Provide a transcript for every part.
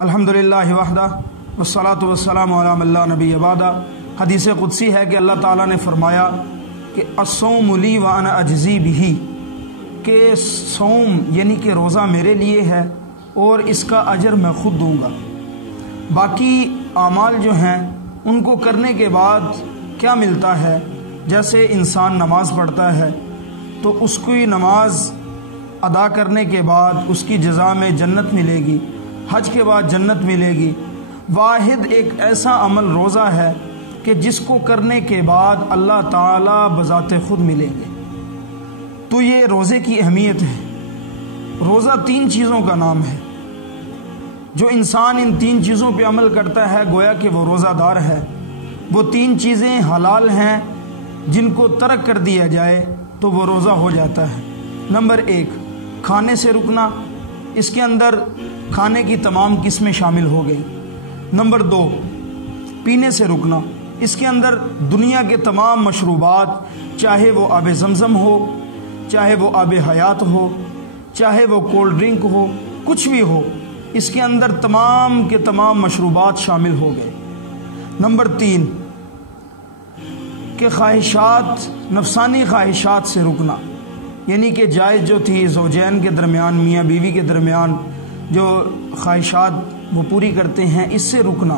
الحمدللہ وحدہ والصلاۃ والسلام علی من لا نبی بعدہ۔ حدیث قدسی ہے کہ اللہ تعالیٰ نے فرمایا کہ الصوم لی وانا اجزی بہ، کہ صوم یعنی کہ روزہ میرے لیے ہے اور اس کا اجر میں خود دوں گا۔ باقی اعمال جو ہیں ان کو کرنے کے بعد کیا ملتا ہے، جیسے انسان نماز پڑھتا ہے تو اس کی نماز ادا کرنے کے بعد اس کی جزا میں جنت ملے گی، حج کے بعد جنت ملے گی۔ واحد ایک ایسا عمل روزہ ہے کہ جس کو کرنے کے بعد اللہ تعالیٰ بذات خود ملیں گے۔ تو یہ روزے کی اہمیت ہے۔ روزہ 3 چیزوں کا نام ہے۔ جو انسان ان 3 چیزوں پہ عمل کرتا ہے گویا کہ وہ روزہ دار ہے۔ وہ 3 چیزیں حلال ہیں، جن کو ترک کر دیا جائے تو وہ روزہ ہو جاتا ہے۔ نمبر 1، کھانے سے رکنا، اس کے اندر کھانے کی تمام قسمیں شامل ہو گئی۔ نمبر 2، پینے سے رکنا، اس کے اندر دنیا کے تمام مشروبات، چاہے وہ آب زمزم ہو، چاہے وہ آب حیات ہو، چاہے وہ کولڈ ڈرنک ہو، کچھ بھی ہو، اس کے اندر تمام کے تمام مشروبات شامل ہو گئے۔ نمبر 3، کہ خواہشات، نفسانی خواہشات سے رکنا، یعنی کہ جائز جو تھی زوجین کے درمیان، میاں بیوی کے درمیان جو خواہشات وہ پوری کرتے ہیں، اس سے رکنا۔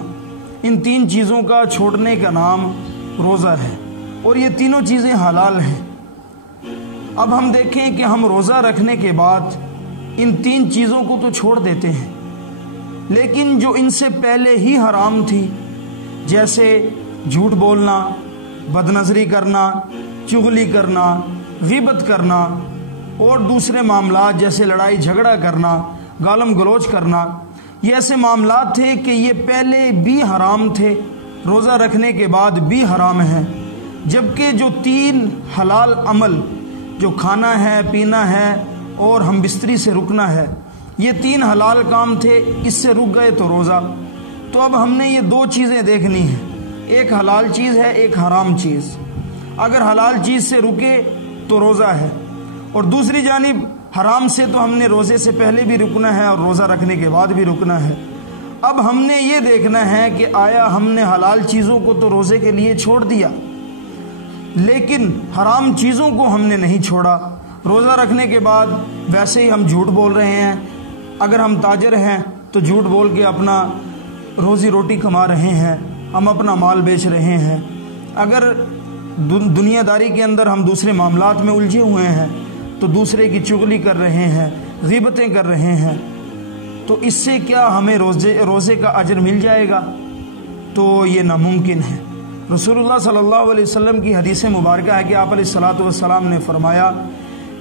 ان 3 چیزوں کا چھوڑنے کا نام روزہ ہے، اور یہ تینوں چیزیں حلال ہیں۔ اب ہم دیکھیں کہ ہم روزہ رکھنے کے بعد ان 3 چیزوں کو تو چھوڑ دیتے ہیں، لیکن جو ان سے پہلے ہی حرام تھی، جیسے جھوٹ بولنا، بد نظری کرنا، چغلی کرنا، غیبت کرنا اور دوسرے معاملات جیسے لڑائی جھگڑا کرنا، گالم گلوچ کرنا، یہ ایسے معاملات تھے کہ یہ پہلے بھی حرام تھے، روزہ رکھنے کے بعد بھی حرام ہیں۔ جبکہ جو 3 حلال عمل، جو کھانا ہے، پینا ہے اور ہم بستری سے رکنا ہے، یہ 3 حلال کام تھے، اس سے رک گئے تو روزہ۔ تو اب ہم نے یہ 2 چیزیں دیکھنی ہیں، ایک حلال چیز ہے، ایک حرام چیز۔ اگر حلال چیز سے رکے تو روزہ ہے، اور دوسری جانب حرام سے تو ہم نے روزے سے پہلے بھی رکنا ہے اور روزہ رکھنے کے بعد بھی رکنا ہے۔ اب ہم نے یہ دیکھنا ہے کہ آیا ہم نے حلال چیزوں کو تو روزے کے لیے چھوڑ دیا، لیکن حرام چیزوں کو ہم نے نہیں چھوڑا۔ روزہ رکھنے کے بعد ویسے ہی ہم جھوٹ بول رہے ہیں، اگر ہم تاجر ہیں تو جھوٹ بول کے اپنا روزی روٹی کما رہے ہیں، ہم اپنا مال بیچ رہے ہیں۔ اگر دنیا داری کے اندر ہم دوسرے معاملات میں الجھے ہوئے ہیں تو دوسرے کی چغلی کر رہے ہیں، غیبتیں کر رہے ہیں، تو اس سے کیا ہمیں روزے کا اجر مل جائے گا؟ تو یہ ناممکن ہے۔ رسول اللہ صلی اللہ علیہ وسلم کی حدیث مبارکہ ہے کہ آپ علیہ الصلاۃ والسلام نے فرمایا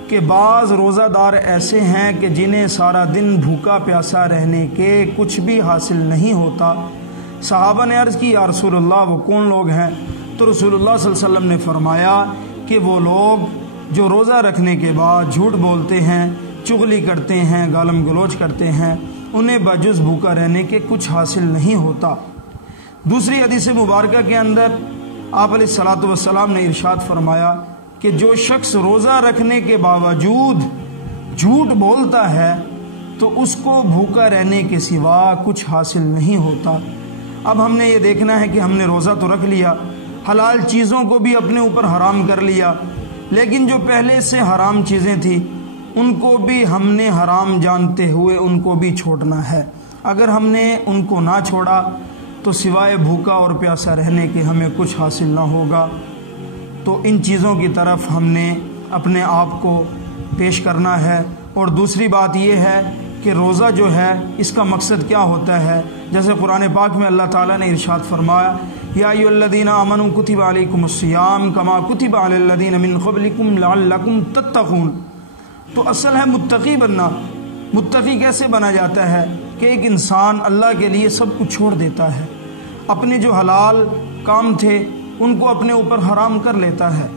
کہ بعض روزہ دار ایسے ہیں کہ جنہیں سارا دن بھوکا پیاسا رہنے کے کچھ بھی حاصل نہیں ہوتا۔ صحابہ نے عرض کی، یا رسول اللہ وہ کون لوگ ہیں؟ تو رسول اللہ صلی اللہ علیہ وسلم نے فرمایا کہ وہ لوگ جو روزہ رکھنے کے بعد جھوٹ بولتے ہیں، چغلی کرتے ہیں، گالم گلوچ کرتے ہیں، انہیں بجز بھوکا رہنے کے کچھ حاصل نہیں ہوتا۔ دوسری حدیث مبارکہ کے اندر آپ علیہ الصلاۃ والسلام نے ارشاد فرمایا کہ جو شخص روزہ رکھنے کے باوجود جھوٹ بولتا ہے تو اس کو بھوکا رہنے کے سوا کچھ حاصل نہیں ہوتا۔ اب ہم نے یہ دیکھنا ہے کہ ہم نے روزہ تو رکھ لیا، حلال چیزوں کو بھی اپنے اوپر حرام کر لیا، لیکن جو پہلے سے حرام چیزیں تھیں ان کو بھی ہم نے حرام جانتے ہوئے ان کو بھی چھوڑنا ہے۔ اگر ہم نے ان کو نہ چھوڑا تو سوائے بھوکا اور پیاسا رہنے کے ہمیں کچھ حاصل نہ ہوگا۔ تو ان چیزوں کی طرف ہم نے اپنے آپ کو پیش کرنا ہے۔ اور دوسری بات یہ ہے کہ روزہ جو ہے اس کا مقصد کیا ہوتا ہے، جیسے قرآن پاک میں اللہ تعالیٰ نے ارشاد فرمایا، یا ایھا الذین آمنوا کتب علیکم الصیام کما کتب علی الذین من قبلکم لعلکم تتقون۔ تو اصل ہے متقی بننا۔ متقی کیسے بنا جاتا ہے کہ ایک انسان اللہ کے لیے سب کچھ چھوڑ دیتا ہے، اپنے جو حلال کام تھے ان کو اپنے اوپر حرام کر لیتا ہے۔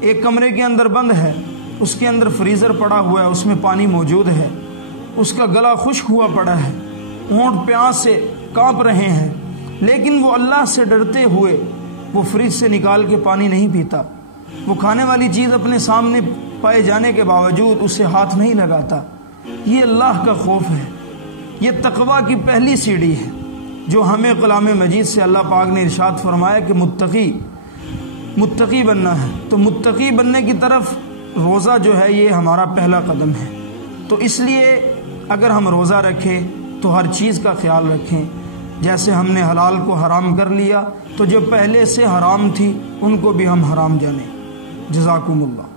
ایک کمرے کے اندر بند ہے، اس کے اندر فریزر پڑا ہوا ہے، اس میں پانی موجود ہے، اس کا گلا خشک ہوا پڑا ہے، ہونٹ پیاس سے کانپ رہے ہیں، لیکن وہ اللہ سے ڈرتے ہوئے وہ فریج سے نکال کے پانی نہیں پیتا، وہ کھانے والی چیز اپنے سامنے پائے جانے کے باوجود اسے ہاتھ نہیں لگاتا۔ یہ اللہ کا خوف ہے۔ یہ تقویٰ کی پہلی سیڑھی ہے جو ہمیں کلام مجید سے اللہ پاک نے ارشاد فرمایا کہ متقی بننا ہے۔ تو متقی بننے کی طرف روزہ جو ہے یہ ہمارا پہلا قدم ہے۔ تو اس لیے اگر ہم روزہ رکھیں تو ہر چیز کا خیال رکھیں، جیسے ہم نے حلال کو حرام کر لیا تو جو پہلے سے حرام تھی ان کو بھی ہم حرام جانیں۔ جزاکم اللہ۔